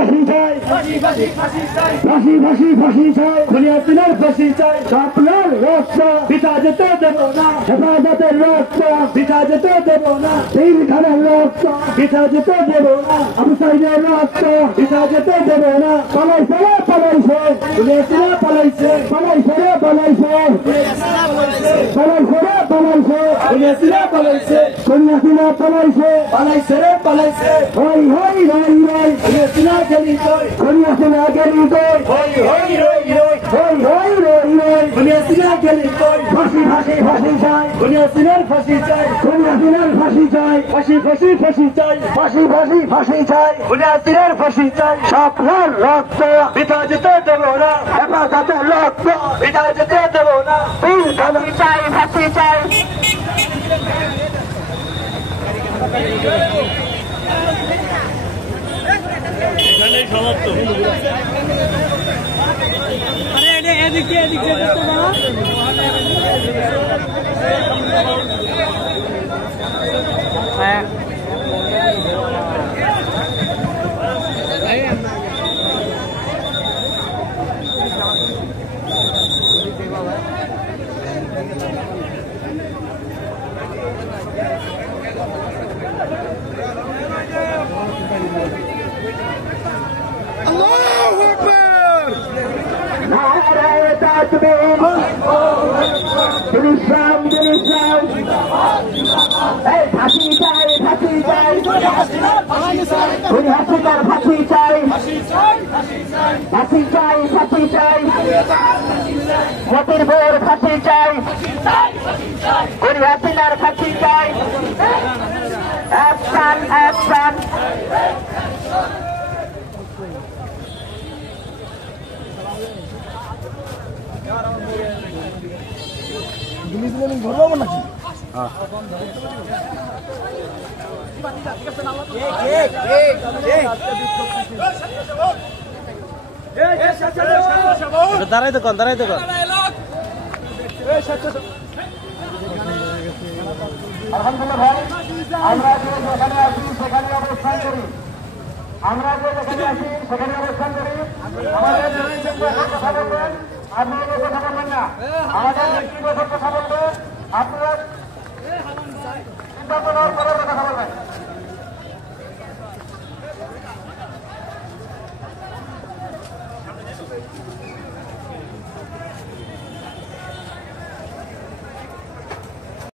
ফাঁসি চাই, ফাঁসি ফাঁসি চাই, খুনি হাসিনার ফাঁসি চাই। আপনার রক্ত পিতা যেতে দেব না, হেফাজতের রক্ত পিতা যেতে দেব না, খানের রক্ত পিতা যেতে দেব না, আবু সাইদের রক্ত পিতা যেতে দেব না। পালাইছে রে পালাইছে, খুনি হাসিনা পালাইছে, পালাইছে রে পালাইছে, পালাইছে রে পালাইছে, খুনি হাসিনা পালাইছে, খুনি হাসিনা পালাইছে, পালাইছে রে পালাইছে। হই হই রই রই, খুনি হাসিনা গেলি কই, খুনি হাসিনা গেলি কই, হই হই রই রই, হই হই রই রই, খুনি হাসিনা গেলি কই। ফাঁসি ফাঁসি ফাঁসি চাই, খুনি হাসিনার ফাঁসি চাই, খুনি হাসিনার ফাঁসি চাই, ফাঁসি ফাঁসি ফাঁসি চাই, ফাঁসি ফাঁসি ফাঁসি চাই, খুনি হাসিনার ফাঁসি চাই। আপনার রক্ত পিতা যেতে দেব না, হেফাজতের রক্ত পিতা যেতে দেব না, ফাঁসি চাই, ফাঁসি চাই। এখানেই সমাপ্ত। এদিকে এদিকে হ্যাঁ Allahu Akbar! Nare takbir, Islam, Islam. Hey, ফাঁসি চাই, ফাঁসি চাই, খুনি হাসিনার ফাঁসি চাই, ফাঁসি চাই, ফাঁসি চাই, মতির বোর ফাঁসি চাই, খুনি হাসিনার ফাঁসি চাই। Action, action. ঘুরবো নাকি? দাঁড়াই দোকান, দাঁড়াই দোকান। আলহামদুলিল্লাহ ভাই, আমরা যে যেখানে আছি সেখানে অবস্থান করি, আমরা যে যেখানে আছি সেখানে অবস্থান করি। আমাদের কথা বলবেন, আপনারা কথা বলবেন না, আমাদের ব্যক্তিগত কথা বলবেন। আপনারা চিন্তা করার পরে